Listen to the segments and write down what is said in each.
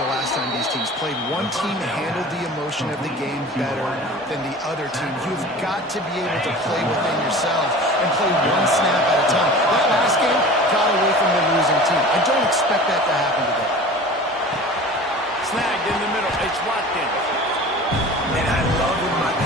the last time these teams played. One team handled the emotion of the game better than the other team. You've got to be able to play within yourself and play one snap at a time. That last game got away from the losing team. I don't expect that to happen today. Snagged in the middle. It's Watkins. And I love when my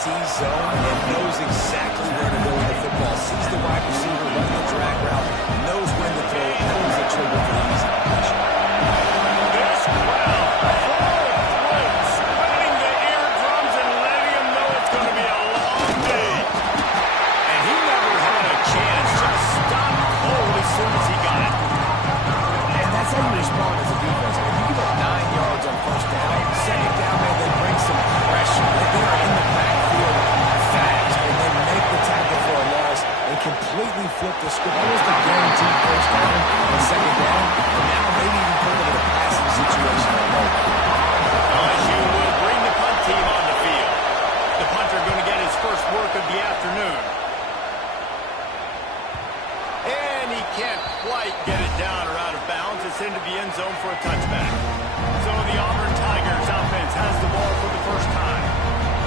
sees zone and knows exactly where to go with the football. Sees the wide receiver running the drag route, knows when to throw it, pulls the trigger for the easy completion. This crowd full of throats, spreading the eardrums and letting him know it's going to be a long day. And he never had a chance. Just stopped cold as soon as he got it. And that's how you respond as a defense. If you give up 9 yards on first down, second down, man, they bring some pressure. They are in the backfield fast, and they make the tackle for a loss and completely flip the script. Almost a guaranteed first down on second down, and now maybe even put them in a passing situation. LSU will bring the punt team on the field. The punter going to get his first work of the afternoon. And he can't quite get it down or out of bounds. It's into the end zone for a touchback. So the Auburn Tigers offense has the ball for the first time.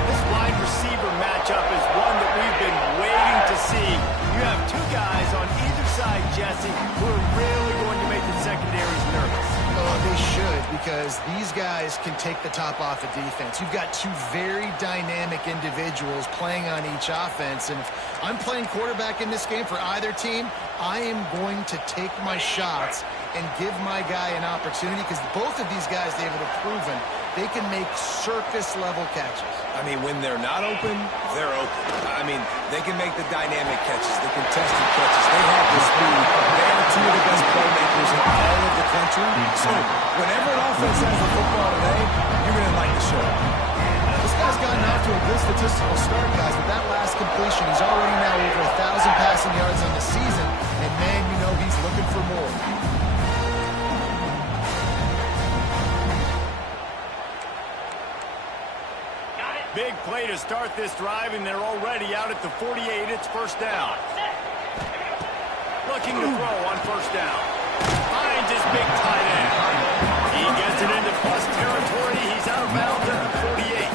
This wide receiver matchup is one that we've been waiting to see. You have two guys on either side, Jesse, who are really going to make the secondaries nervous. Oh, they should, because these guys can take the top off the defense. You've got two very dynamic individuals playing on each offense, and if I'm playing quarterback in this game for either team, I am going to take my shots and give my guy an opportunity, because both of these guys, they've proven they can make circus-level catches. I mean, when they're not open, they're open. I mean, they can make the dynamic catches, the contested catches. They have the speed. They are two of the best playmakers in all of the country. So whenever an offense has the football today, you're going to like the show. This guy's gotten off to a good statistical start, guys. With that last completion, he's already now over 1,000 passing yards on the season. And, man, you know he's looking for more. Big play to start this drive, and they're already out at the 48. It's first down. Looking to throw on first down. Finds his big tight end. He gets it into plus territory. He's out of bounds at the 48.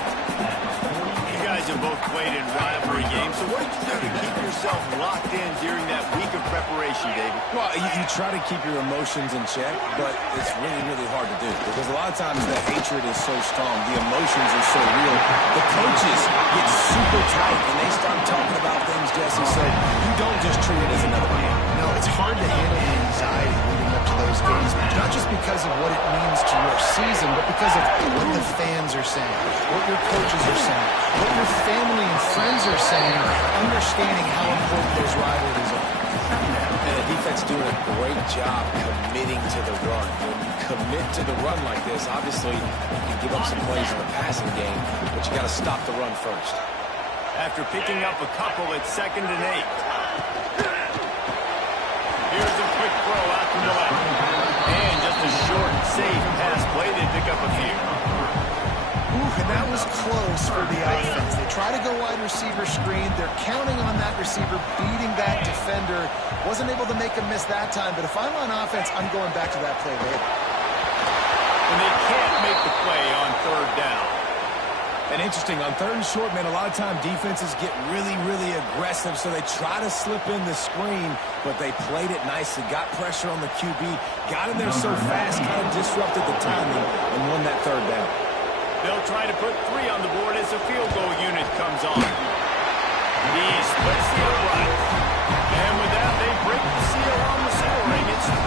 You guys have both played in rivalry games, so what did you do to keep yourself locked in during that week of preparation, David? Well, you try to keep your emotions in check, but it's really, really hard to do, because a lot of times the hatred is so strong, the emotions are so real. The coaches get super tight, and they start talking about things, Jesse, so you don't just treat it as another game. No, it's hard to handle the anxiety leading up to those games, not just because of what it means to your season, but because of what the fans are saying, what your coaches are saying, what your family and friends are saying, understanding how important those rivalries are. And the defense doing a great job committing to the run. When you commit to the run like this, obviously you can give up some plays in the passing game, but you got to stop the run first. After picking up a couple, it's 2nd and 8. Here's a quick throw out to the left. And just a short, safe pass play. They pick up a few. And that was close for the offense. They try to go wide receiver screen. They're counting on that receiver beating that defender. Wasn't able to make a miss that time, but if I'm on offense, I'm going back to that play later. And they can't make the play on third down. And interesting, on third and short, man, a lot of time defenses get really, really aggressive, so they try to slip in the screen, but they played it nicely, got pressure on the QB, got in there so fast, kind of disrupted the timing, and won that third down. They'll try to put 3 on the board as the field goal unit comes on. He splits the upright. And with that, they break the seal on the scoring. It's 3-0.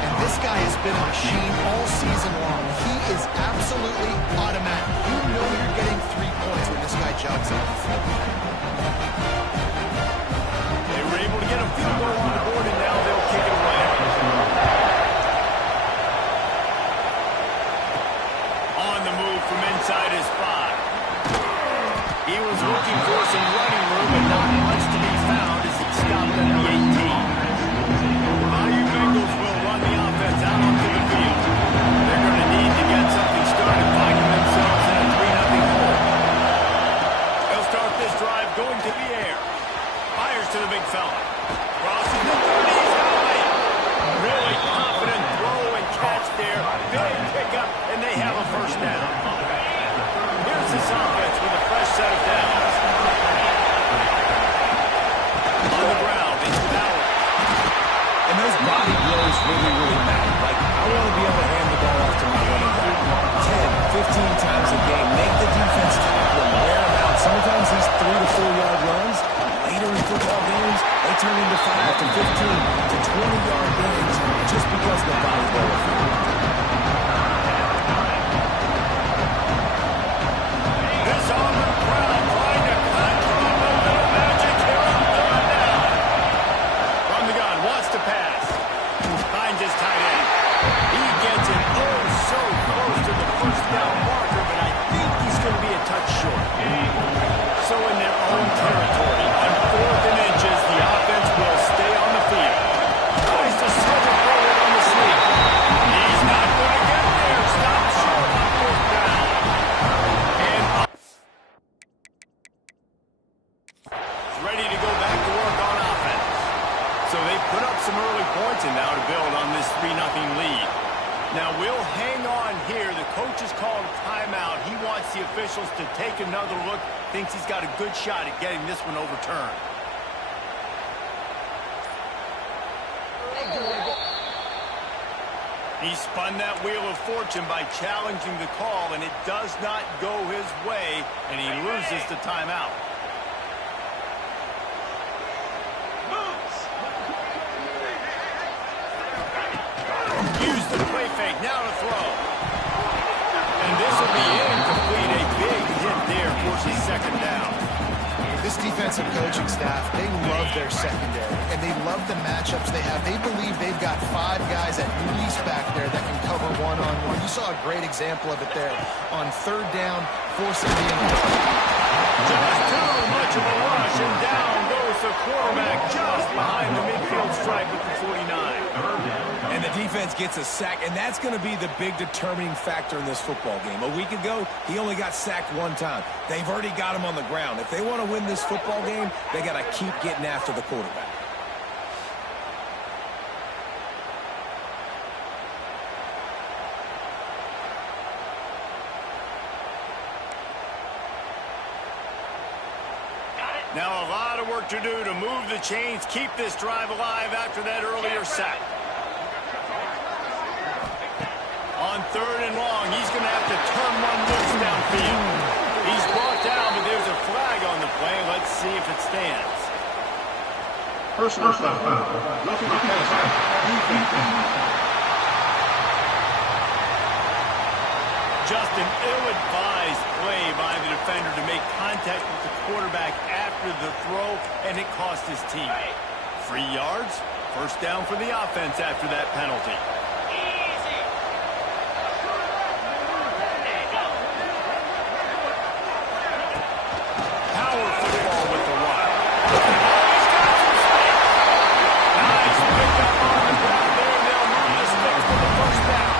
And this guy has been a machine all season long. He is absolutely automatic. You know you're getting 3 points when this guy jogs on the field. They were able to get a field goal on the board, and now they'll kick it away. On the move from inside his 5. He was looking for some running room, but not much to be found as it stopped at the 18. Bayou Bengals will run the offense out onto the field. They're going to need to get something started, finding themselves in a 3-0 some early points in now to build on this 3-0 lead. Now we'll hang on here. The coach has called a timeout. He wants the officials to take another look. Thinks he's got a good shot at getting this one overturned. He spun that wheel of fortune by challenging the call, and it does not go his way, and he loses the timeout. Use the play fake, now to throw. And this will be incomplete. A big hit there, forces second down. This defensive coaching staff, they love their secondary, and they love the matchups they have. They believe they've got 5 guys at least back there that can cover one-on-one. You saw a great example of it there on third down, forcing the just too much of a rush, and down goes the quarterback just behind the midfield stripe with the 49. And the defense gets a sack, and that's going to be the big determining factor in this football game. A week ago, he only got sacked 1 time. They've already got him on the ground. If they want to win this football game, they got to keep getting after the quarterback. Now a lot of work to do to move the chains, keep this drive alive after that earlier sack. On third and long, he's going to have to turn one loose downfield. He's brought down, but there's a flag on the play. Let's see if it stands. Personal foul. Just an ill-advised play by the defender to make contact with the quarterback after the throw, and it cost his team. 3 yards, first down for the offense after that penalty. Power football with the run. Nice pickup on the ground there. They'll move the sticks for the first down.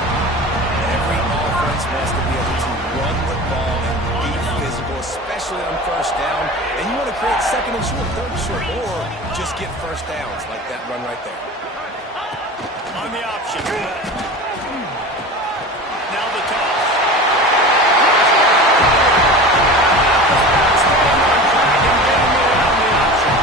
Every offense wants to be able to run the ball and be physical, especially on first down. And you want to create second and short, third and short, or just get first downs like that run right there. On the option. Now the toss. Staying on track and getting around the option.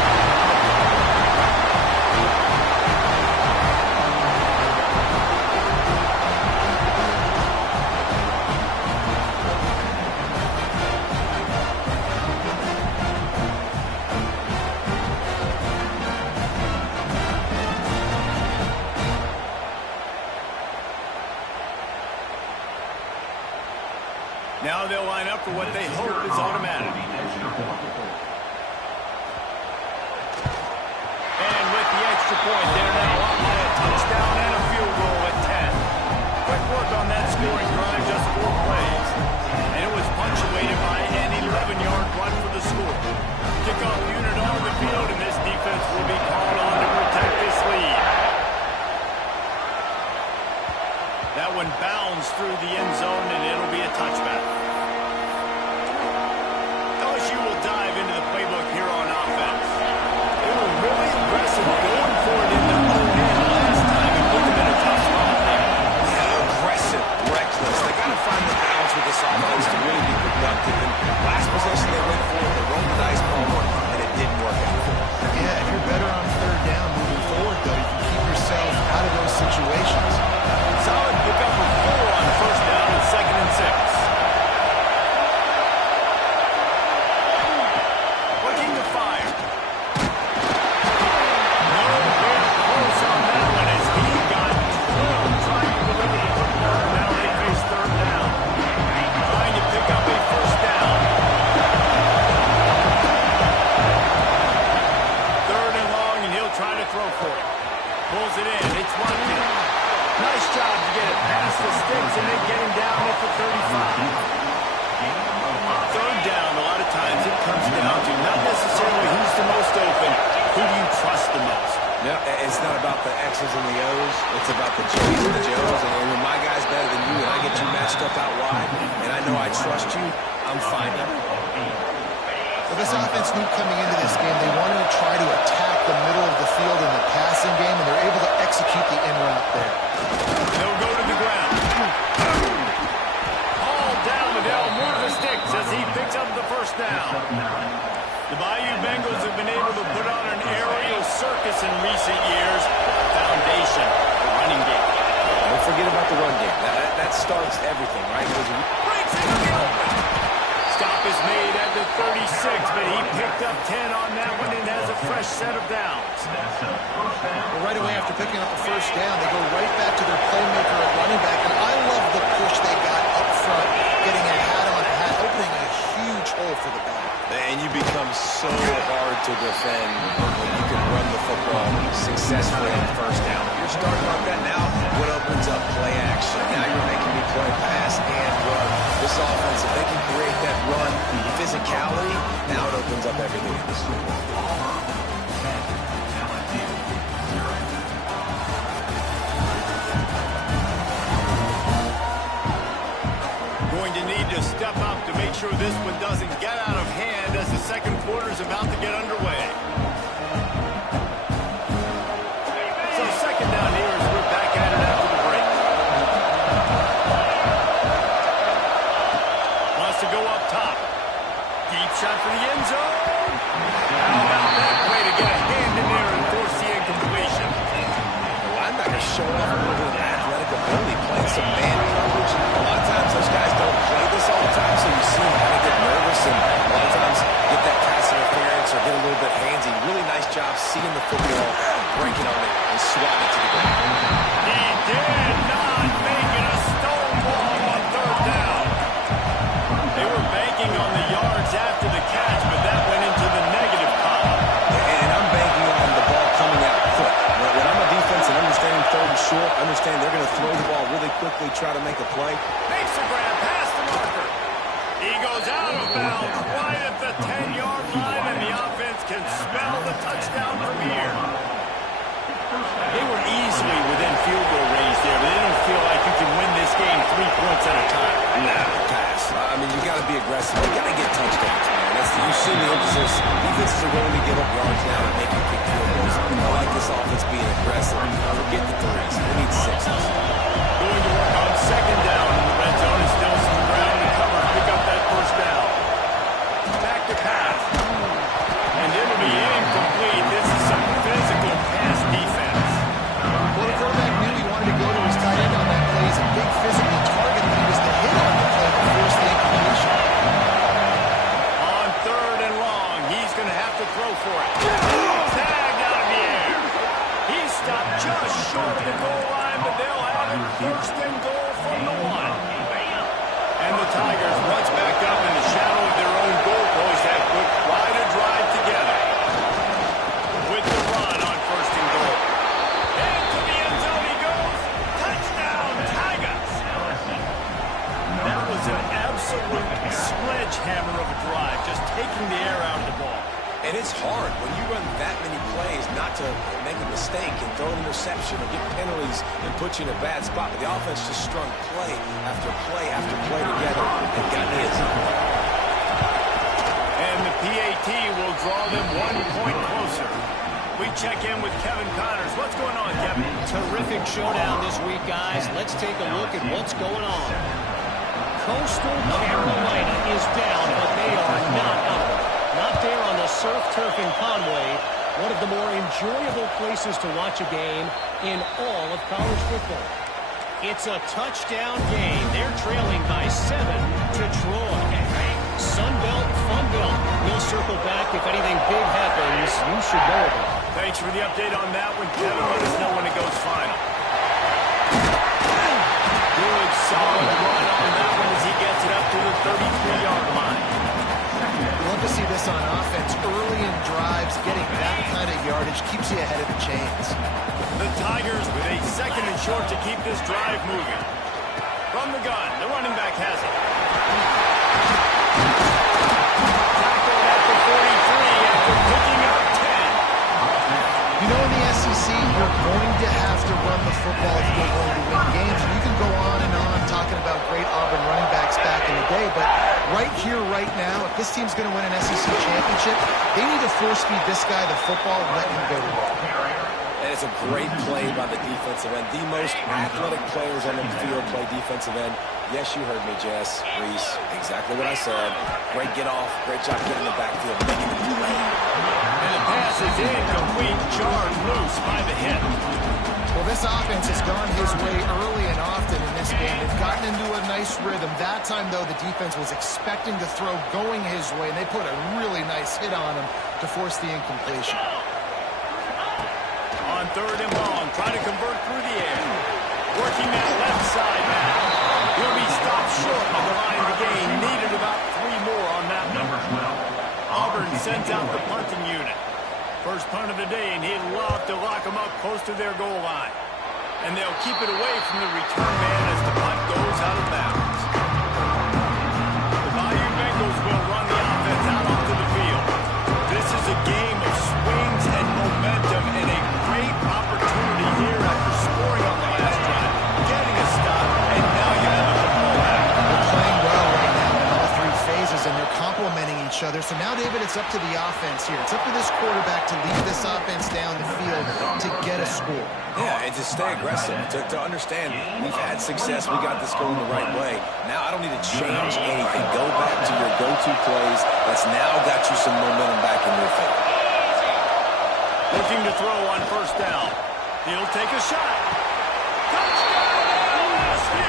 Now they'll line up for what they hope is automatic. And with the extra point, they're now up by a touchdown and a field goal at 10. Quick work on that scoring drive, just 4 plays. And it was punctuated by an 11-yard run for the score. Kickoff unit on the field, and this defense will be called on to protect this lead. That one bounds through the end zone, and it'll be a touchback. LSU will dive into the playbook here on offense. They were really aggressive going for it in their own end last time and put them in a tough spot. Yeah, aggressive, reckless. They got to find the balance with this offense to really be productive. And last possession they went for it, they rolled the dice ball, and it didn't work out for them. Yeah, if you're better on third down moving forward, though, you can keep yourself out of those situations. Solid pickup of 4 on first down and 2nd and 6. Looking to fire. Nowhere close on that one as he got drilled trying to deliver the football. Now they face third down. Trying to pick up a first down. Third and long, and he'll try to throw for it. Pulls it in. It's Watkins. Nice job to get it past the sticks and then get him down at the 35. Third down, a lot of times it comes down to not necessarily who's the most open, who do you trust the most? No, it's not about the X's and the O's. It's about the J's and the Joes. And when my guy's better than you and I get you matched up out wide, and I know I trust you, I'm fine. Well, this offense knew coming into this game they wanted to try to attack the middle of the field in the passing game, and they're able to execute the in route there. They'll go to the ground. Hauled down, but they'll move the sticks as he picks up the first down. The Bayou Bengals have been able to put on an aerial circus in recent years. Foundation, the running game. Don't forget about the run game. That starts everything, right? Breaks into the open. Stop is made at the 36, but he picked up 10 on that one and has a fresh set of downs. Well, right away after picking up the first down, they go right back to their playmaker at running back, and I love the push they got up front, getting a hat on a hat, opening a huge hole for the back. And you become so hard to defend when you can run the football successfully on first down. You're starting like that now, what opens up play action. Now you're making me play pass and run. This offense, if they can create that run physicality, now it opens up everything else. Going to need to step up to make sure this one doesn't get out of hand as the second quarter is about to get underway. So second down here as we're back at it after the break. Wants to go up top. Deep shot for the end zone. How about that play to get a hand in there and force the incompletion? The linebackers show off a little bit of athletic ability, playing some man coverage. A lot of times those guys don't play this all the time, so you see them kind of get nervous and a lot of times get that pass interference or get a little bit handsy. Really nice job seeing the football, breaking on it, and swatting it to the ground. He did not make it a stonewall on third down. They were banking on the yards after the catch, but that went into the negative column. And I'm banking on the ball coming out quick. When I'm a defense and understanding third and short, understand they're going to throw the ball really quickly, try to make a play. Makes a grab past the marker. He goes out of bounds right at the 10-yard line, and the offense can smell the touchdown from here. They were easily within field goal range there, but they don't feel like you can win this game 3 points at a time. Nah, pass. I mean, you got to be aggressive. You got to get touchdowns, man. You've seen the emphasis. Defenses are willing to give up yards now and making quick field goals. I like this offense being aggressive. Forget the threes. We need sixes. Going to work on second down in the red zone is still some ground to cover. Pick up that first down. Back to pass. And it'll be incomplete. This is some physical pass defense. Well, the quarterback knew he wanted to go to his tight end on that play. He's a big physical target, but he was the hit on the play to force the incompletion. On third and long, he's going to have to throw for it. Tagged out of the air. He stopped just short of the goal line, but they'll have it first and goal from the one. And the Tigers, once back up in the shadow of their own goal post, have put quite a drive together. With the run on first and goal. Into the end zone he goes. Touchdown, Tigers. That was an absolute sledgehammer of a drive, just taking the air out of the ball. And it's hard when you run that many plays not to make a mistake and throw an interception or get penalties and put you in a bad spot. But the offense just strung play after play after play together and got his. And the PAT will draw them 1 point closer. We check in with Kevin Connors. What's going on, Kevin? Terrific showdown this week, guys. Let's take a look at what's going on. Coastal Carolina is down, but they are not out. Not there on the surf turf in Conway, one of the more enjoyable places to watch a game in all of college football. It's a touchdown game. They're trailing by 7 to Troy. Sunbelt, Funbelt. We'll circle back if anything big happens. You should know about it. Thanks for the update on that one, Kevin. Let us know when it goes final. Good, solid run on that one as he gets it up to the 33-yard line. Love to see this on offense. Early in drives, getting that kind of yardage keeps you ahead of the chains. The Tigers with a second and short to keep this drive moving. From the gun, the running back has it. Tackled at the 43 after picking up 10. You know, in the SEC, you're going to have to run the football if you're going to win games. You can go on and on talking about great Auburn running backs back in the day, but right here right now, if this team's going to win an SEC championship, they need to force-feed this guy the football and let him go to work. And it's a great play by the defensive end. The most athletic players on the field play defensive end. Yes, you heard me, Jess, Reese. Exactly what I said. Great get off. Great job getting the backfield, making the play. And the pass is incomplete. Charged loose by the hip. Well, this offense has gone his way early and often in this game. They've gotten into a nice rhythm. That time, though, the defense was expecting to throw going his way, and they put a really nice hit on him to force the incompletion. On 3rd and long, try to convert through the air. Working that left side now. He'll be stopped short of the line to gain. Needed about 3 more on that number. Auburn sends out the punting unit. First punt of the day, and he'd love to lock them up close to their goal line. And they'll keep it away from the return man as the punt goes out of bounds. The Bayou Bengals will run the offense out onto the field. This is a game of swings and momentum and a great opportunity here after scoring on the last drive, getting a stop, and now you have a football back. They're playing well right now in all 3 phases, and they're complementing each other. So now, David, it's up to the offense here. It's up to this quarterback to lead this offense down the field to get a score. Yeah, and to stay aggressive, to understand we've had success, we got this going the right way. Now I don't need to change anything. Go back to your go-to plays. That's now got you some momentum back in your favor. Looking to throw on 1st down. He'll take a shot. Touchdown, LSU!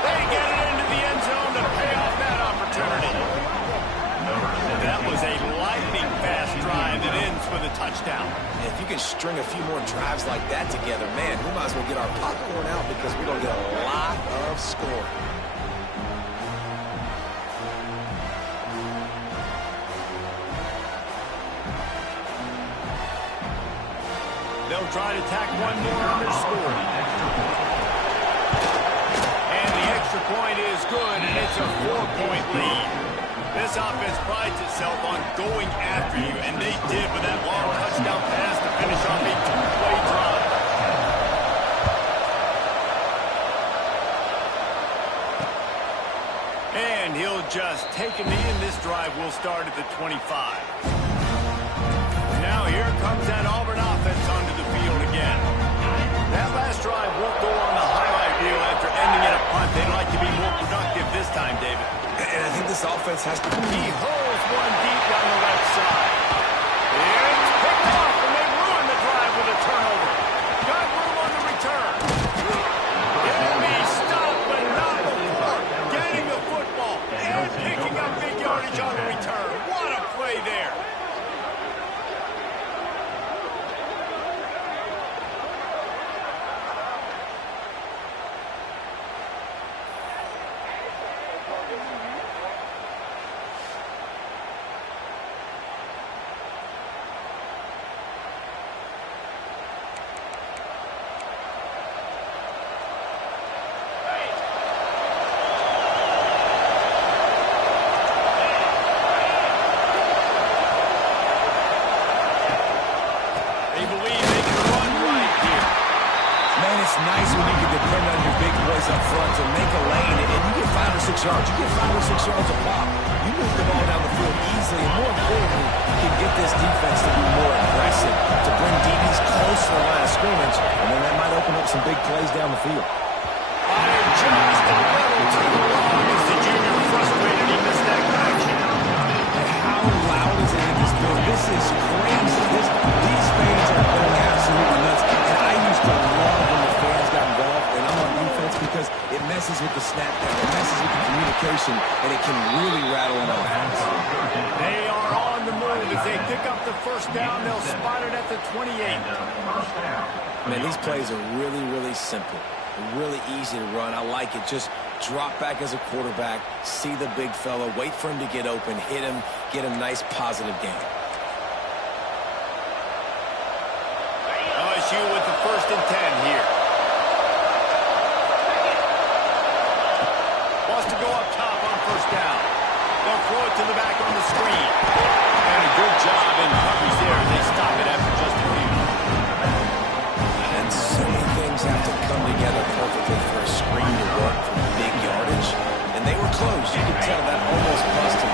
They get it into the end zone to pay off that opportunity. That was a lightning-fast drive that ends with a touchdown. And if you can string a few more drives like that together, man, we might as well get our popcorn out because we're going to get a lot of scoring. They'll try to tack one more on their score. And the extra point is good, and it's a 4-point lead. This offense prides itself on going after you, and they did with that long touchdown pass to finish off a 2-play drive. And he'll just take a knee, and this drive will start at the 25. Now here comes that Auburn offense onto the field again. That last drive won't go on the highlight reel after ending in a punt. They'd like to be more productive this time, David. And I think this offense has to... He holds one deep down the left side. It's picked off, and they ruin the drive with a turnover. Got room on the return. He'll be stopped, but not before getting the football and picking up big yardage on the return. What a play there. Nice when you can depend on your big boys up front to make a lane, and you get 5 or 6 yards. You get 5 or 6 yards a pop. You move the ball down the field easily, and more importantly, you can get this defense to be more aggressive, to bring DBs close to the line of scrimmage, and then that might open up some big plays down the field. Just a little too long as the junior frustrated. He missed that connection. How loud is it in this building? This is crazy. These fans are going absolutely nuts, and I used to love when the fans got involved, and I'm on defense because it messes with the snap down, it messes with the communication, and it can really rattle an offense. They are on the move. As they pick up the 1st down, they'll spot it at the 28. Man, these plays are really, really simple. Really easy to run. I like it. Just drop back as a quarterback, see the big fella, wait for him to get open, hit him, get a nice positive game. LSU with the 1st and 10 here. Wants to go up top on 1st down. They'll throw it to the back on the screen. And a good job in coverage there. They stop it after just a few. And so many things have to come together perfectly for a screen to work for big yardage. And they were close. You could tell that almost busted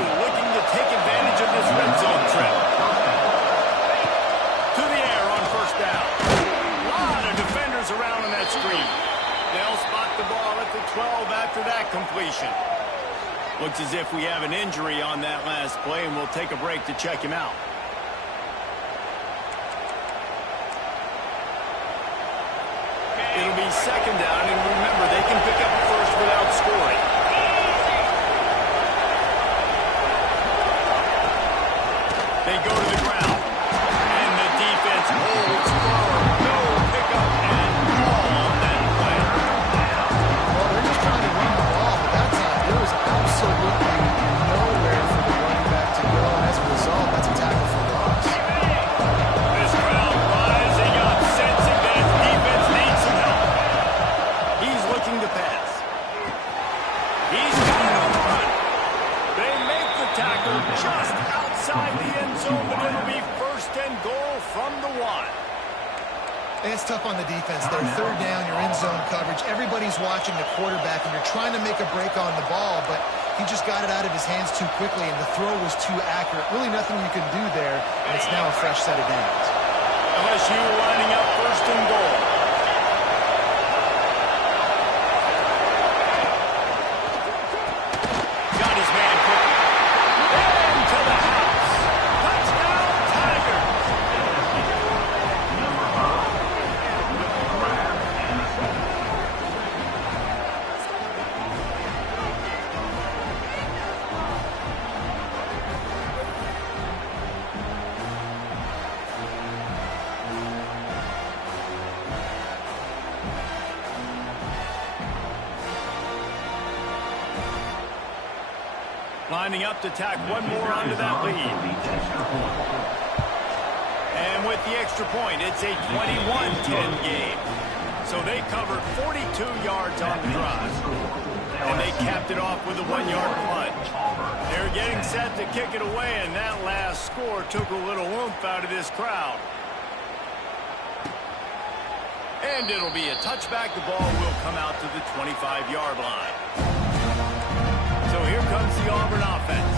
looking to take advantage of this red zone trip. To the air on first down. A lot of defenders around on that screen. They'll spot the ball at the 12 after that completion. Looks as if we have an injury on that last play, and we'll take a break to check him out. It'll be second down, and remember, they can pick up first without scoring. They go to the ground, and the defense holds firm. No pickup and ball on that play. Well, they're just trying to run the ball, but that time there was absolutely nowhere for the running back to go, and as a result, that's a tackle for loss. This crowd rising up, sensing that its defense needs some help. He's looking to pass. He's got it on the run. They make the tackle just outside the end zone, but it'll be first and goal from the 1. It's tough on the defense there. Third down, you're in zone coverage. Everybody's watching the quarterback, and you're trying to make a break on the ball, but he just got it out of his hands too quickly, and the throw was too accurate. Really nothing you can do there, and it's now a fresh set of downs. LSU lining up first and goal. Got his man quick. And to the house. Touchdown, Tigers. Lining up to tack one more onto that lead. And with the extra point, it's a 21-10 game. So they covered 42 yards on the drive. And they capped it off with a 1-yard plunge. They're getting set to kick it away, and that last score took a little oomph out of this crowd. And it'll be a touchback. The ball will come out to the 25-yard line. So here comes the Auburn offense.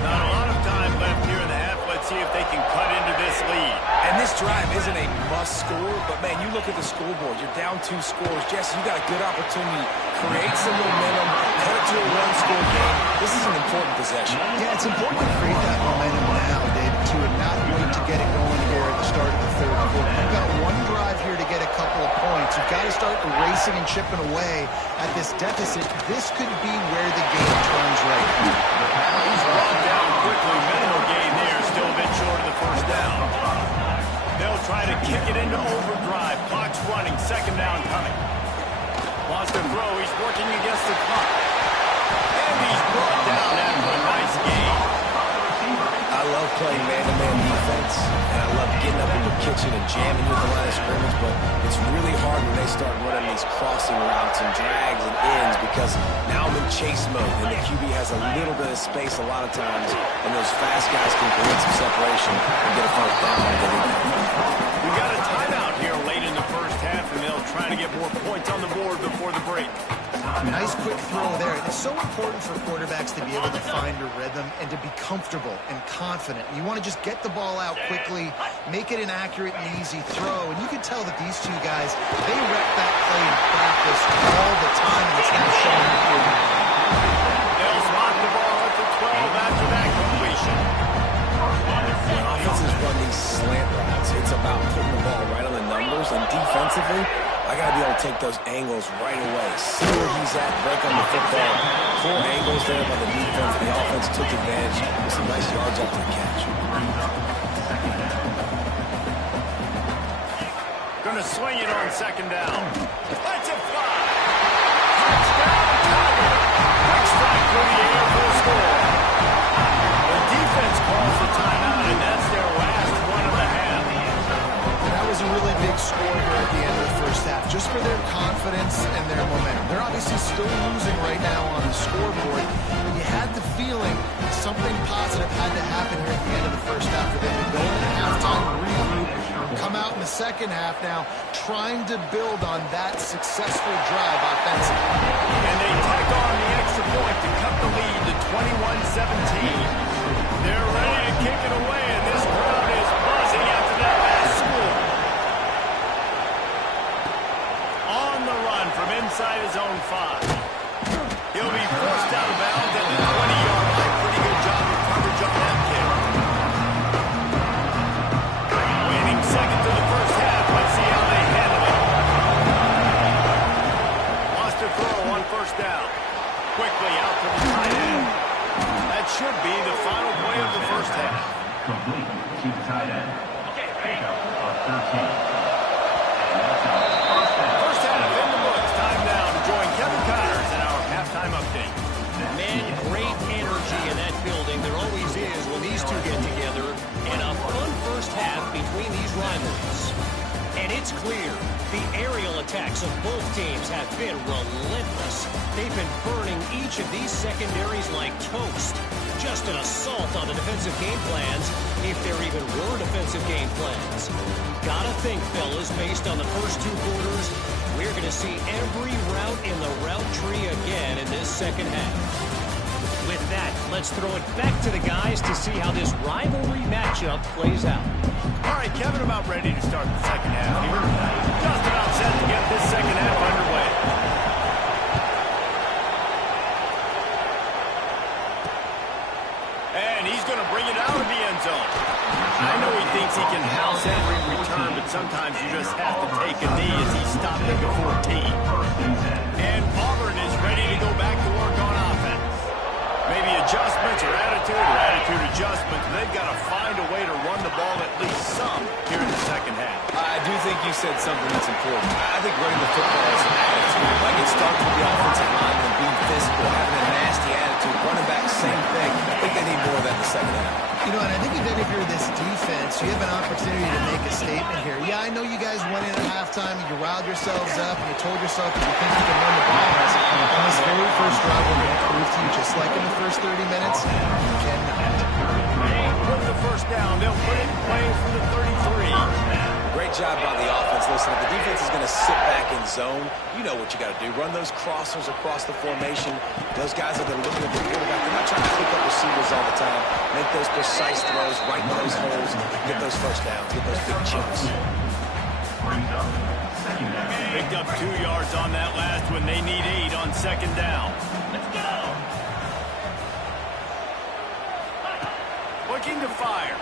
Not a lot of time left here in the half. Let's see if they can cut into this lead. And this drive isn't a must score, but man, you look at the scoreboard. You're down 2 scores. Jesse, you got a good opportunity. Create some momentum. Cut it to a 1-score game. This is an important possession. Yeah, it's important to create that momentum now, David, too, and not wait to get it going here at the start of the third quarter. You've got one drive here to get a couple of points. You've got to start erasing and chipping away at this deficit. This could be where the game turns right now. He's brought down quickly. Minimal gain there. Still a bit short of the first down. They'll try to kick it into overdrive. Clock's running. Second down coming. Wants to throw. He's working against the clock. And he's brought down after a nice gain. I love playing man-to-man defense, and I love getting up in the kitchen and jamming with the line of scrimmage, but it's really hard when they start running these crossing routes and drags and ends because now I'm in chase mode, and the QB has a little bit of space a lot of times, and those fast guys can create some separation and get a first down. We got a timeout here late in the first half, and they'll try to get more points on the board before the break. Nice quick throw there. It's so important for quarterbacks to be able to find a rhythm and to be comfortable and confident. You want to just get the ball out quickly, make it an accurate and easy throw. And you can tell that these two guys, they rep that play in practice all the time, and it's now showing up here. They'll spot the ball at the 12 after that completion. When offenses run these slant routes, it's about putting the ball right on the numbers, and defensively, I got to be able to take those angles right away. See where he's at, break on the football. 4 angles there by the defense. The offense took advantage with some nice yards after the catch. Going to swing it on second down. Let's it fly. Touchdown, Tiger. Quick strike through the air for a score. The defense calls the timeout, and that's their last one of the half. That was a really big score here at the end of the first half, just for their confidence and their momentum. They're obviously still losing right now on the scoreboard, but you had the feeling something positive had to happen here at the end of the first half for them to go into halftime, regroup, come out in the second half now, trying to build on that successful drive offensively. And they tack on the extra point to cut the lead to They're ready to kick it away, and this crowd is buzzing after that last score. On the run from inside his own 5. He'll be forced out of bounds at the 20-yard line. Pretty good job of coverage on that kick. Waiting second to the first half. Let's see how they handle it. Lost a throw on first down. Quickly out to the tight end. That should be the final play of the first half. Complete to the tight end. Pickup of 13. And that's our First half in the books. Time now to join Kevin Connors in our halftime update. Man, great energy in that building. There always is when these two get together. And a fun first half between these rivalries. And it's clear, the aerial attacks of both teams have been relentless. They've been burning each of these secondaries like toast. Just an assault on the defensive game plans, if there even were defensive game plans. Gotta think, fellas, based on the first 2 quarters, we're going to see every route in the route tree again in this second half. With that, let's throw it back to the guys to see how this rivalry matchup plays out. All right, Kevin, about ready to start the second half here. Just about set to get this second half underway. And he's going to bring it out of the end zone. I know he thinks he can house every return, but sometimes you just have to take a knee as he stopped at the 14. And Auburn is ready to go back to work on offense. Maybe adjustments or attitude adjustments. They've got to find a way to run the ball at least some here in the second half. I do think you said something that's important. I think running the football is an attitude. Like it starts with the offensive line and being physical, having a nasty attitude. Running back, same thing. I think they need more of that in the second half. You know, and I think if you're this defense, you have an opportunity to make a statement here. Yeah, I know you guys went in at halftime, you riled yourselves up, and you told yourself that you think you can run the ball. On this very first drive, we're going to prove to you, just like in the first 30 minutes, you cannot. With the first down, they'll put it in play from the 33. Great job by the offense. Listen, if the defense is going to sit back in zone, you know what you got to do. Run those crossers across the formation. Those guys that are looking at the quarterback, they're not trying to pick up receivers all the time. Make those precise throws, right in those holes, get those first downs, get those big chunks. Picked up 2 yards on that last one. They need 8 on second down. Let's go! Looking to fire.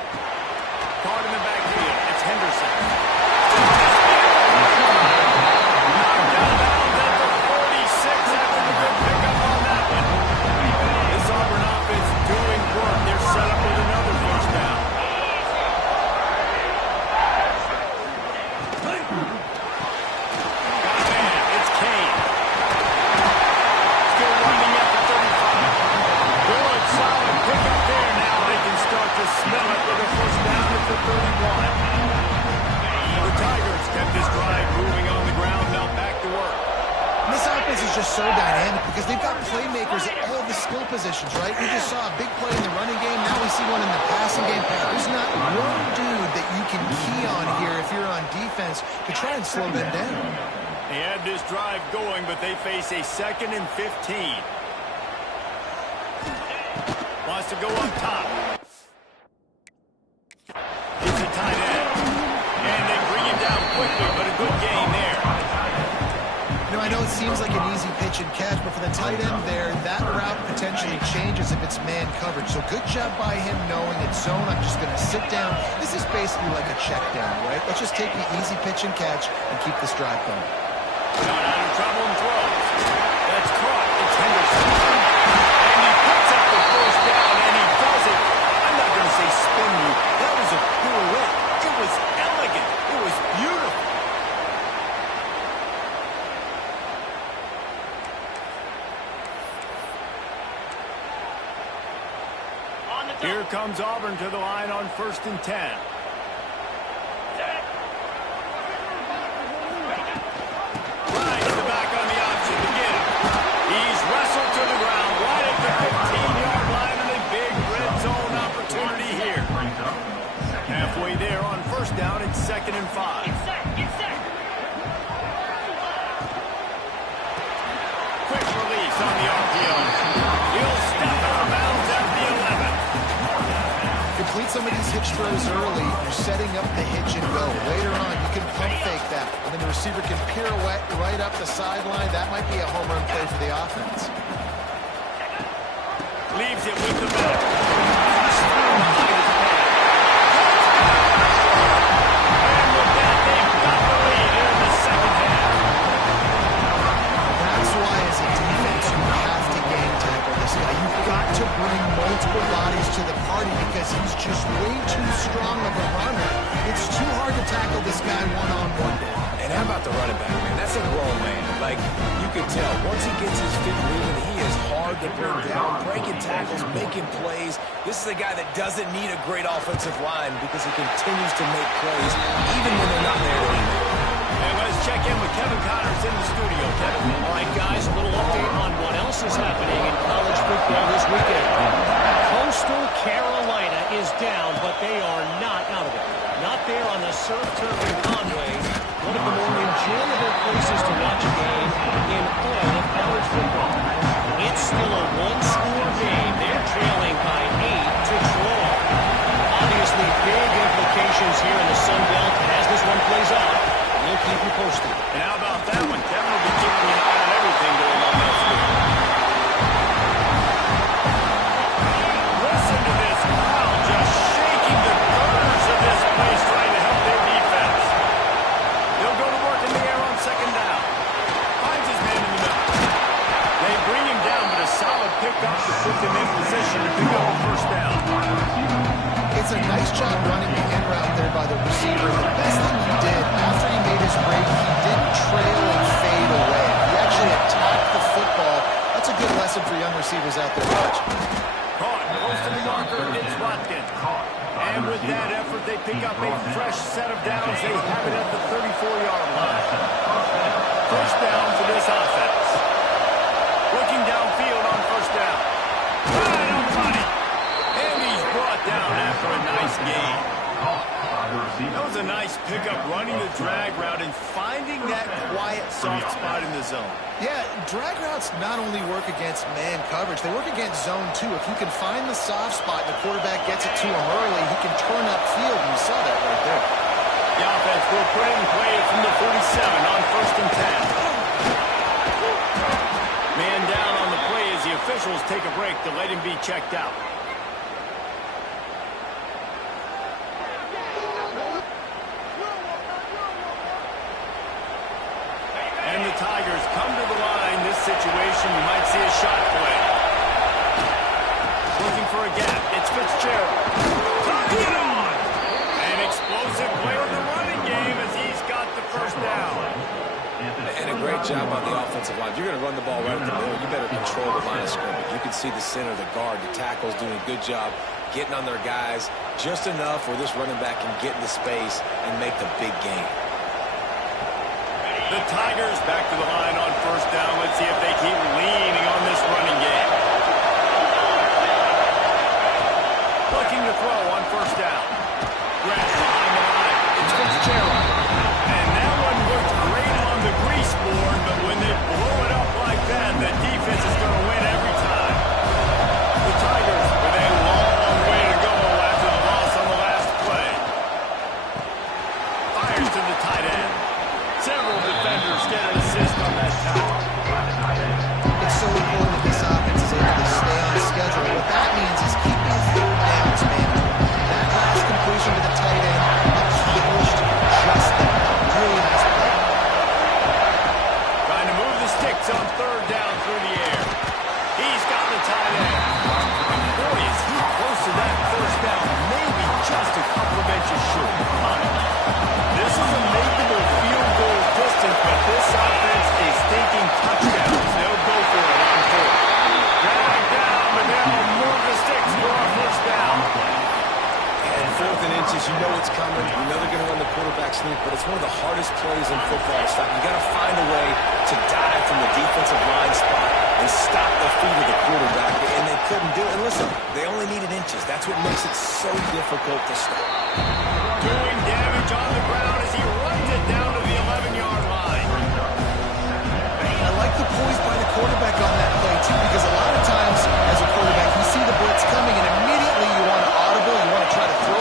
Caught in the backfield. It's Henderson. Knocked out of bounds at the 46 after the good pickup on that one. This Auburn offense doing work. They're set up with another first down. Got a man. It's Kane. Still running at the 35. Good, solid pickup there. Now they can start to smell it with a first down at the 31. The Tigers kept this drive moving on the ground. Now back to work. And this offense is just so dynamic because they've got playmakers at all the skill positions, right? We just saw a big play in the running game. Now we see one in the passing game. There's not one dude that you can key on here if you're on defense to try and slow them down. They had this drive going, but they face a 2nd and 15. Wants to go up top. Gets a tight end. And they bring him down quickly, but a good gain there. You know, I know it seems like an easy pitch and catch, but for the tight end there, that route potentially changes if it's man coverage. So good job by him knowing it's zone. I'm just going to sit down. This is basically like a check down, right? Let's just take the easy pitch and catch and keep this drive going. Not out of trouble and throws. That's caught. It's Henderson. And he puts up the first down, and he does it. I'm not going to say spin move. That was a pirouette. It was elegant. It was beautiful. Here comes Auburn to the line on 1st and 10. Right in the back on the option to get him. He's wrestled to the ground right at the 15-yard line, and a big red zone opportunity here. Halfway there on first down, it's 2nd and 5. Quick release on the RPO. He'll step out of bounds at the some of these hitch throws early, you're setting up the hitch and go. Later on, you can pump fake that, and then the receiver can pirouette right up the sideline. That might be a home run play for the offense. Leaves it with the back. Crushed through behind his back. And with that, they've got the lead here in the second half. That's why, as a defense, you have to gang tackle this guy. You've got to bring multiple bodies to the party because he's just way too strong of a runner. It's too hard to tackle this guy one-on-one. And how about the running back, man? That's a grown man. Like, you can tell, once he gets his feet moving, he is hard to bring down, breaking tackles, making plays. This is a guy that doesn't need a great offensive line because he continues to make plays, even when they're not there to win. And let's check in with Kevin Connors in the studio. Kevin. All right, guys, a little update on what else is happening in college football this weekend. Coastal Carolina is down, but they are not out of it. Not there on the surf turf in Conway. One of the more enjoyable places to watch a game in all of college football. It's still a one-score game. They're trailing by 8 to Troy. Obviously, big implications here in the Sun Belt. And as this one plays out, we'll keep you posted. And how about that one? Kevin will be keeping an eye on everything going on this week. Listen to this crowd just shaking the gutters of this place trying to help their defense. They'll go to work in the air on second down. Finds his man in the middle. They bring him down, but a solid pickup to put them in position to pick up a first down. It's a nice job running the in route there by the receiver. The best thing he did after he made his break, he didn't trail and fade away. He actually attacked the football. That's a good lesson for young receivers out there watching. Caught, close to the marker, it's Watkins. And with that effort, they pick up a fresh set of downs. They have it at the 34-yard line. First down for this offense. Looking downfield on first down. Right on money. And he's brought down after a nice gain. That was a nice pickup, running the drag route and finding that quiet, soft spot in the zone. Yeah, drag routes not only work against man coverage, they work against zone too. If you can find the soft spot and the quarterback gets it to him early, he can turn upfield, and you saw that right there. The offense will put it in play from the 47 on first and 10. Man down on the play as the officials take a break to let him be checked out. And the Tigers come to the line. This situation, you might see a shot play. Looking for a gap. It's Fitzgerald. Target on! An explosive play in the running game as he's got the first down. And a great job on the offensive line. If you're going to run the ball right at the middle, you better control the line of scrimmage. You can see the center, the guard, the tackles doing a good job getting on their guys just enough where this running back can get into space and make the big game. The Tigers back to the line on first down. Let's see if they keep leaning on this running game. Looking to throw on first down. Grant behind the line. It's Fitzgerald. And that one looked great on the grease board, but when they blow it up like that, the defense is going to win every time. The Tigers with a long way to go after the loss on the last play. Fires to the tight end. Several defenders get an assist on that tackle. It's so important that this offense is able to stay on schedule. What that means is keeping third downs, man. That last completion to the tight end accomplished just that. Really nice play. Trying to move the sticks on third down through the air. He's got the tight end. Boy, is he close to that first down. Maybe just a couple of inches short. This is a makeable field goal distance, but this offense is thinking touchdowns. They'll go for it on fourth. Drag down, but they'll move the sticks for a first down. And fourth and inches, you know it's coming. You know they're going to run the quarterback sneak, but it's one of the hardest plays in football to stop. You got to find a way to dive from the defensive line spot and stop the feet of the quarterback, and they couldn't do it. And listen, they only needed inches. That's what makes it so difficult to stop. Doing damage on the ground as he runs it down to the 11-yard line. I like the poise by the quarterback on that play, too, because a lot of times, as a quarterback, you see the blitz coming, and immediately you want to audible, you want to try to throw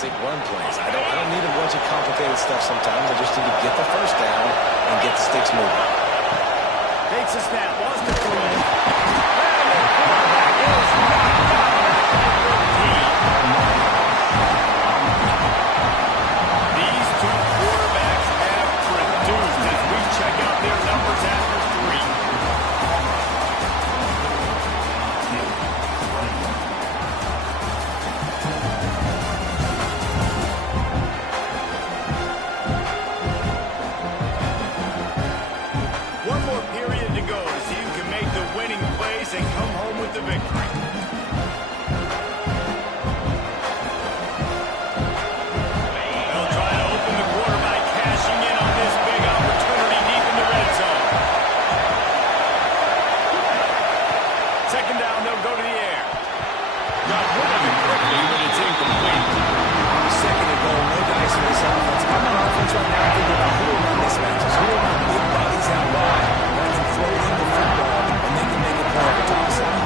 basic run plays. I don't need a bunch of complicated stuff sometimes. I just need to get the first down and get the sticks moving. Takes a snap, wants to throw it. And the quarterback is knocked out at the 13. These two quarterbacks have produced as we check out their numbers after 3. One more period to go to see who can make the winning plays and come home with the victory. They'll try to open the quarterback, cashing in on this big opportunity deep in the red zone. Second down, they'll go to the air. Got rid of it quickly, but it's incomplete. Second and goal, no dice in this offense. I'm on offense right now thinking about who will run mismatches, who will run big bodies out wide, and I can throw them the football, and they can make a play of a toss-up.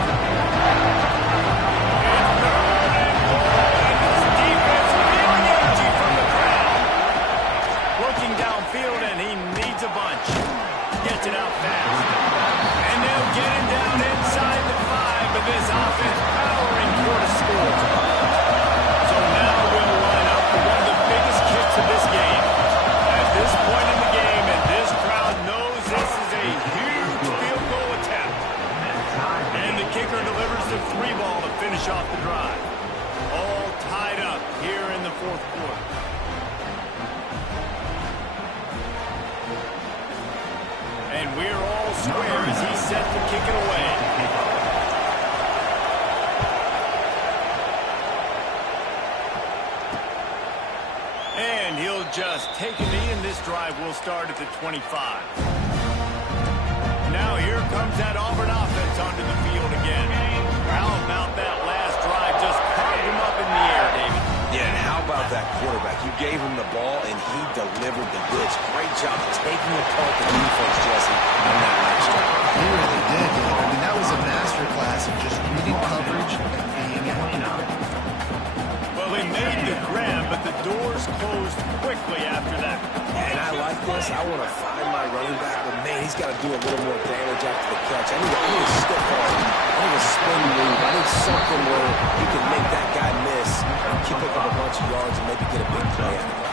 Looking downfield, and he needs a bunch. Gets it out fast. And they'll get him down inside the 5, but this offense powering for the score. So now we'll line up for one of the biggest kicks of this game. At this point in the game, and this crowd knows this is a huge field goal attempt. And the kicker delivers the 3 ball to finish off the drive. All tied up here in the 4th quarter. And we're all square as he's set to kick it away. And he'll just take a knee, and this drive will start at the 25. Now here comes that Auburn offense onto the field again. How about that last drive? Just carved him up in the air, David. Yeah, and how about that quarterback? You gave him the ball, and he delivered the goods. Great job taking apart the defense, Jesse, on that last drive. He really did, Dave. I mean, that was a masterclass of just reading coverage and being in. Well, he made the grab, but the doors closed quickly after that. And I like this. I want to find my running back, but man, he's got to do a little more damage after the catch. I need a stiff arm. I need a spin move. I need something where he can make that guy miss and keep up a bunch of yards and maybe get a big play out of it.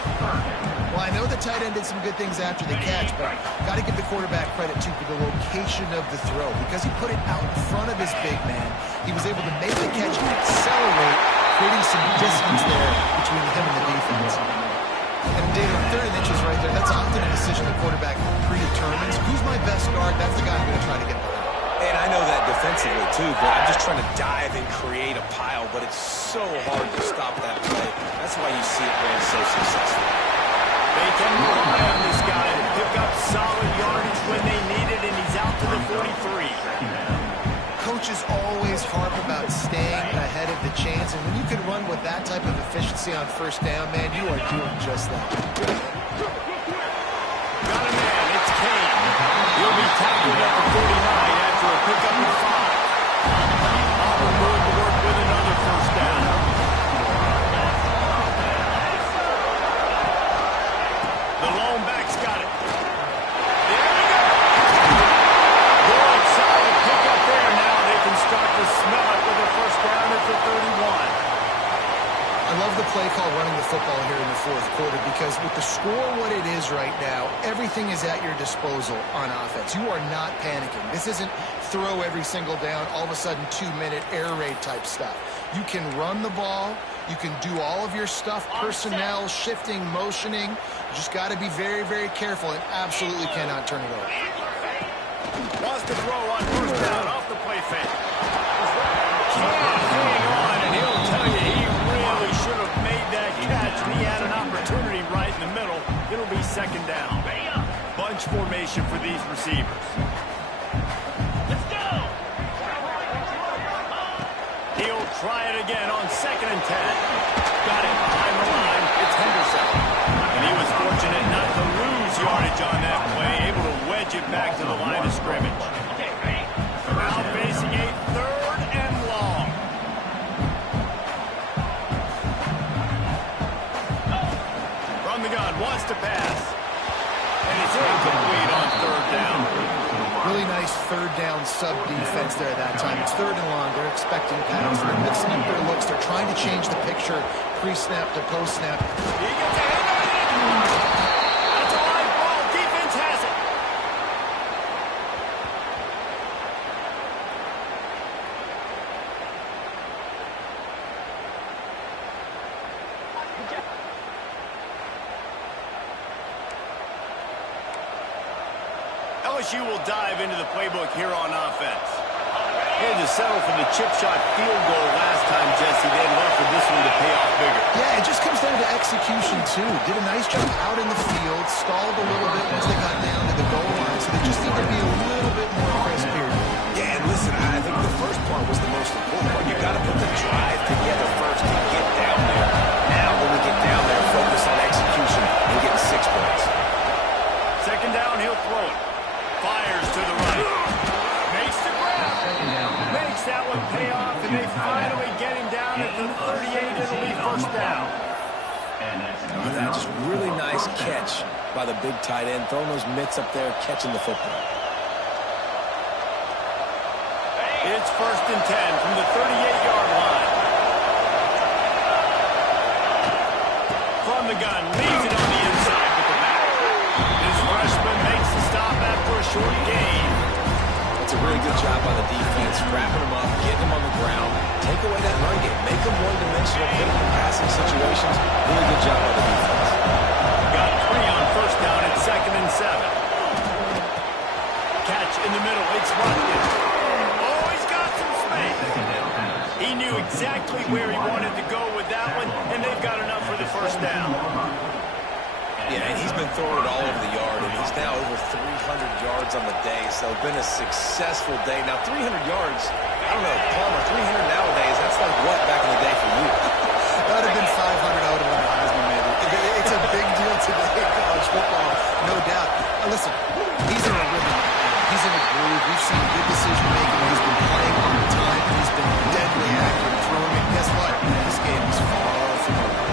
Well, I know the tight end did some good things after the catch, but got to give the quarterback credit, too, for the location of the throw. Because he put it out in front of his big man, he was able to make the catch and accelerate, creating some distance there between him and the defense. And David, on 3rd and inches right there, that's often a decision the quarterback predetermines. Who's my best guard? That's the guy I'm going to try to get behind. And I know that defensively, too, but I'm just trying to dive and create a pile, but it's so hard to stop that play. That's why you see it being so successful. They can rely on this guy to pick up solid yardage when they need it, and he's out to the 43. Coaches always harp about staying ahead of the chains, and when you can run with that type of efficiency on 1st down, man, you are doing just that. Got a man, it's Kane. He'll be tackled at the 49 after a pickup of 5. Auburn going to work with another 1st down. The lone back's got it. There we go. Good, solid pickup there. Now they can start to smell it with a 1st down at the 31. I love the play call running the football here in the 4th quarter because with the score what it is right now, everything is at your disposal on offense. You are not panicking. This isn't throw every single down, all of a sudden 2-minute air raid type stuff. You can run the ball. You can do all of your stuff, personnel, shifting, motioning. You just got to be very, very careful and absolutely cannot turn it over. Wants to throw on 1st down off the play fake. Can't hang on, and he'll tell you he really should have made that catch, and he had an opportunity right in the middle. It'll be 2nd down. Bunch formation for these receivers. Let's go! He'll try it again on 2nd and 10. Got it behind the line. It's Henderson. And he was fortunate not to lose yardage on that play, able to wedge it back to the line of scrimmage. Now facing a 3rd and long. wants to pass. And it's incomplete on third down. Really nice third down sub defense there that time. It's third and long. They're expecting pass. They're mixing up their looks. They're trying to change the picture pre-snap to post-snap. He gets a hand on it. That's a live ball. Defense has it. LSU will dive into the playbook here on offense. They had to settle for the chip shot field goal last time, Jesse. They had left for this one to pay off bigger. Yeah, it just comes down to execution, too. Did a nice job out in the field, stalled a little bit once they got down to the goal line, so they just need to be a little bit more crisp here. Yeah, and listen, I think the first part was the most important part. You got to put the drive together first to get down there. Now, when we get down there, focus on execution and getting 6 points. Second down, he'll throw it. Fires to the right. Makes the grab. Makes that one pay off, and they finally get him down at the 38. It'll be first down. That's just really nice catch by the big tight end, throwing those mitts up there, catching the football. It's first and 10 from the 38-yard line. From the gun, leaves it on the inside with the back. This freshman makes the stop after a short gain. That's a really good job by the defense, wrapping them up, getting them on the ground, take away that run game, make them one-dimensional, put them in passing situations. Really good job by the defense. Got 3 on first down at 2nd and 7. Catch in the middle, it's Watkins. Oh, he's got some space. He knew exactly where he wanted to go with that one, and they've got enough for the first down. Yeah, and he's been throwing it all over the yard, and he's now over 300 yards on the day, so been a successful day. Now, 300 yards, I don't know, Palmer, 300 nowadays, that's like what back in the day for you? That would have been 500. I would have won the Heisman, maybe. It's a big deal today in college football, no doubt. Now, listen, he's in a rhythm. He's in a groove. We've seen good decision-making. He's been playing on time, and he's been deadly accurate throwing it. Guess what? This game is far from over.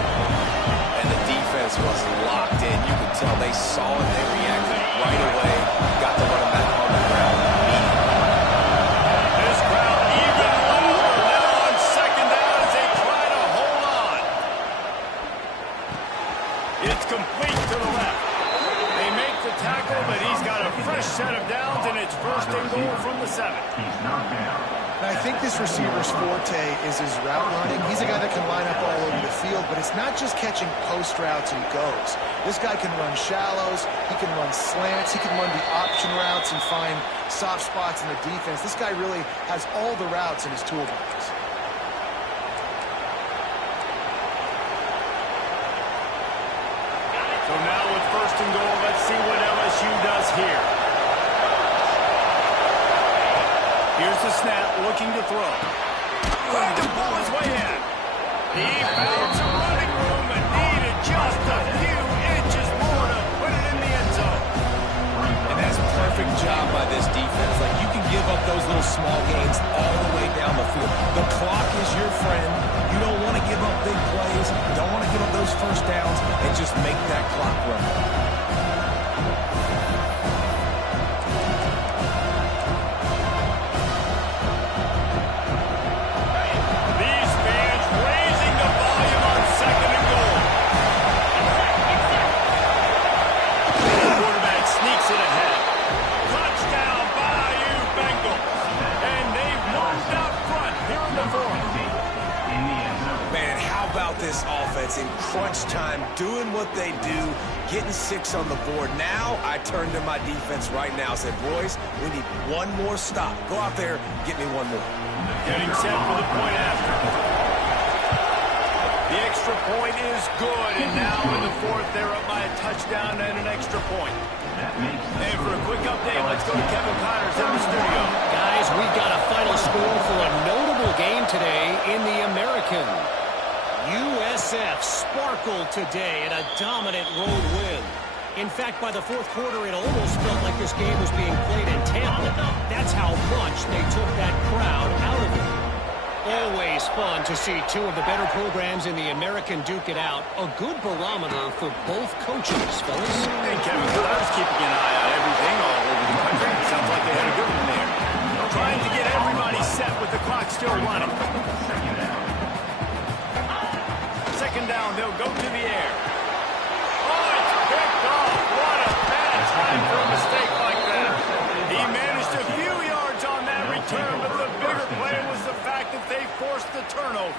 And the defense was locked in. You could tell they saw it. They reacted right away. Got the running back on the ground immediately. This crowd even louder now on second down as they try to hold on. It's complete to the left. They make the tackle, but he's got a fresh set of downs, and it's first and goal from the 7. He's knocked down. I think this receiver's forte is his route running. He's a guy that can line up all over the field, but it's not just catching post routes and goes. This guy can run shallows, he can run slants, he can run the option routes and find soft spots in the defense. This guy really has all the routes in his toolbox. So now with first and goal, let's see what LSU does here. Here's the snap, looking to throw. Trying to pull his way in. He found some running room and needed just a few inches more to put it in the end zone. And that's a perfect job by this defense. Like, you can give up those little small gains all the way down the field. The clock is your friend. You don't want to give up big plays. You don't want to give up those first downs and just make that clock run. These fans raising the volume on second and goal. The quarterback sneaks it ahead. Touchdown, Bayou Bengals. And they've moved out front here in the fourth. Man, how about this offense in crunch time, doing what they do, getting 6 on the board. Now I turn to my defense right now and said, boys, we need one more stop. Go out there, get me one more. Getting set for the point after. The extra point is good, and now in the fourth, they're up by a touchdown and an extra point. And for a quick update, let's go to Kevin Connors in the studio. Guys, we've got a final score for a notable game today in the American. USF sparkled today in a dominant road win. In fact, by the fourth quarter, it almost felt like this game was being played in Tampa. That's how much they took that crowd out of it. Always fun to see two of the better programs in the American duke it out. A good barometer for both coaches, fellas. Hey, Kevin, I was keeping an eye on everything all over the country. Sounds like they had a good one there. Trying to get everybody set with the clock still running. Second down, they'll go to the air. Oh, it's picked off. What a bad time for a mistake like that. He managed a few yards on that return, but the bigger play was the fact that they forced the turnover.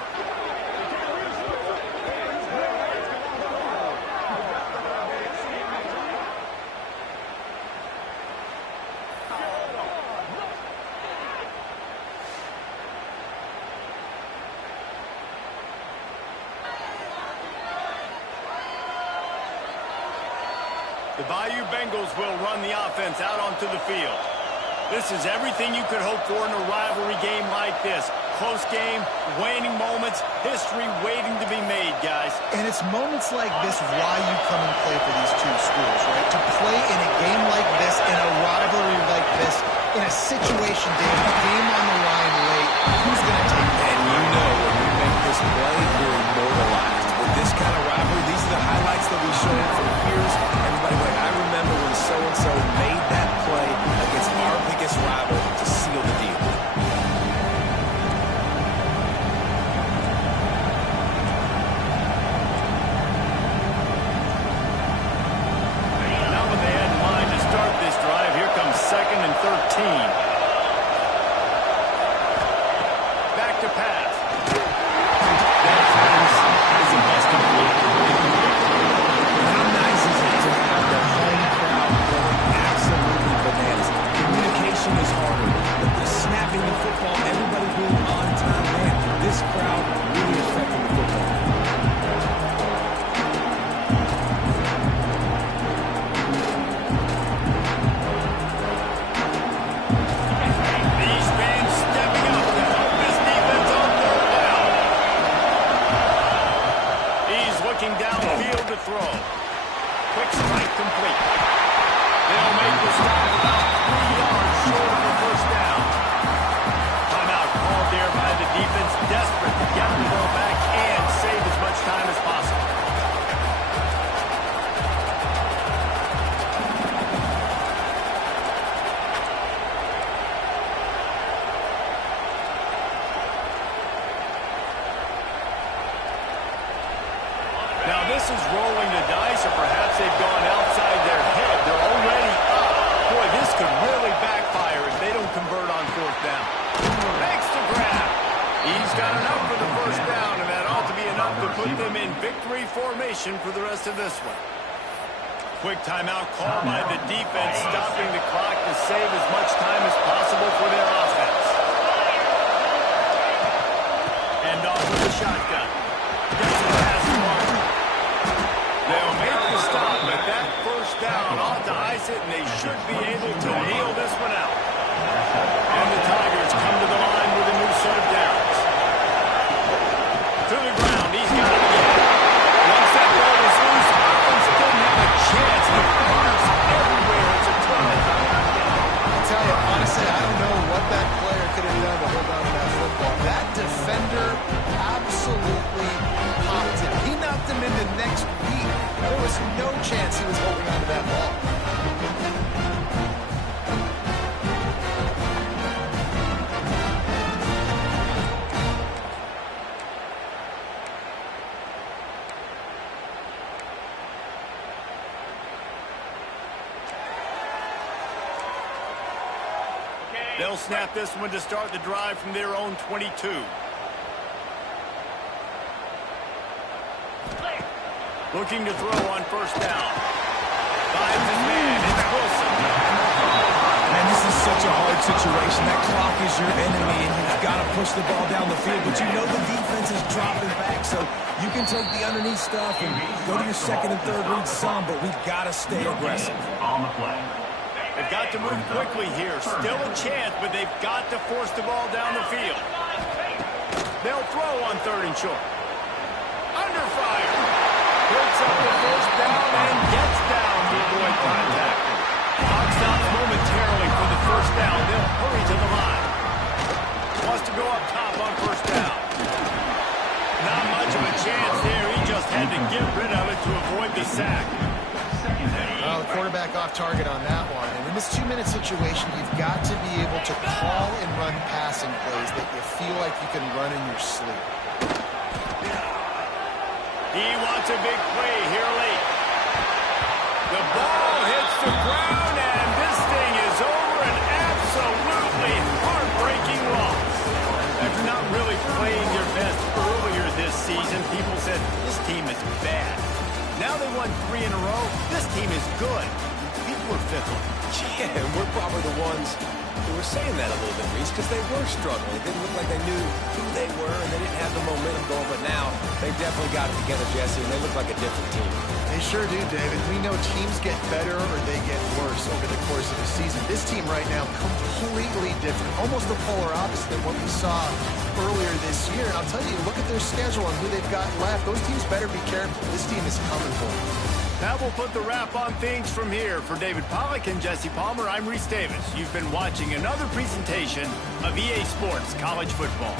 The Bayou Bengals will run the offense out onto the field. This is everything you could hope for in a rivalry game like this. Close game, waning moments, history waiting to be made, guys. And it's moments like this why you come and play for these two schools, right? To play in a game like this, in a rivalry like this, in a situation, Dave, a game on the line late, who's going to take that? And you know when you make this play, you're immortalized. With this kind of rivalry, these are the highlights that we show for years. Everybody, like, I remember when so-and-so made that play against our biggest rival to seal the deal. Not what they had in mind to start this drive. Here comes 2nd and 13. Back to pass. That pass is a bust complete. How nice is it to have the home crowd going absolutely bananas? Communication is harder, but the snapping the football, everybody being on time, man, this crowd really affecting the football. These fans stepping up to help this defense on 3rd down. He's looking downfield to throw. Quick strike complete. They'll make the stop about 3 yards short of the 1st down. Timeout called there by the defense, desperate to get the ball back and save as much time as possible. Now this is rolling the dice, or perhaps they've gone outside their head. They're already up. Boy, this could really backfire if they don't convert on 4th down. Makes the grab. He's got enough for the 1st down, and that ought to be enough to put them in victory formation for the rest of this one. Quick timeout call by the defense, stopping the clock to save as much time as possible for their offense. And off with the shotgun. Gets the pass along. They'll make the stop, but that 1st down ought to ice it, and they should be able to kneel this one out. And the Tigers come to the line with a new set of downs. To the ground, he's got it again. Once that ball was loose, offense didn't have a chance. The runners everywhere. It's a turnover. I'll tell you, honestly, I don't know what that player could have done to hold on to that football. That defender absolutely popped him. He knocked him into next week. There was no chance he was holding on to that ball. They'll snap this one to start the drive from their own 22. Looking to throw on 1st down. Finds his man. It's Wilson. Man, this is such a hard situation. That clock is your enemy, and you've got to push the ball down the field. But you know the defense is dropping back, so you can take the underneath stuff and go to your 2nd and 3rd read some, but we've got to stay aggressive. On the play. They've got to move quickly here. Still a chance, but they've got to force the ball down the field. They'll throw on 3rd and short. Under fire. Picks up the 1st down and gets down to avoid contact. Clock stops momentarily for the 1st down. They'll hurry to the line. Wants to go up top on 1st down. can get rid of it to avoid the sack. Well, the quarterback off target on that one. And in this 2-minute situation, you've got to be able to call and run passing plays that you feel like you can run in your sleep. He wants a big play here late. The ball hits the ground, and this thing is over. An absolutely heartbreaking loss. After not really playing your best earlier this season, people said this team is bad. Now they won 3 in a row. This team is good. People are fickle. Yeah, and we're probably the ones who were saying that a little bit, Reese, because they were struggling. It didn't look like they knew who they were, and they didn't have the momentum going. But now they definitely got it together, Jesse, and they look like a different team. They sure do, David. We know teams get better or they get worse over the course of the season. This team right now, completely different. Almost the polar opposite of what we saw earlier this year. And I'll tell you, look at their schedule and who they've got left. Those teams better be careful. This team is coming for them. That will put the wrap on things from here. For David Pollack and Jesse Palmer, I'm Reese Davis. You've been watching another presentation of EA Sports College Football.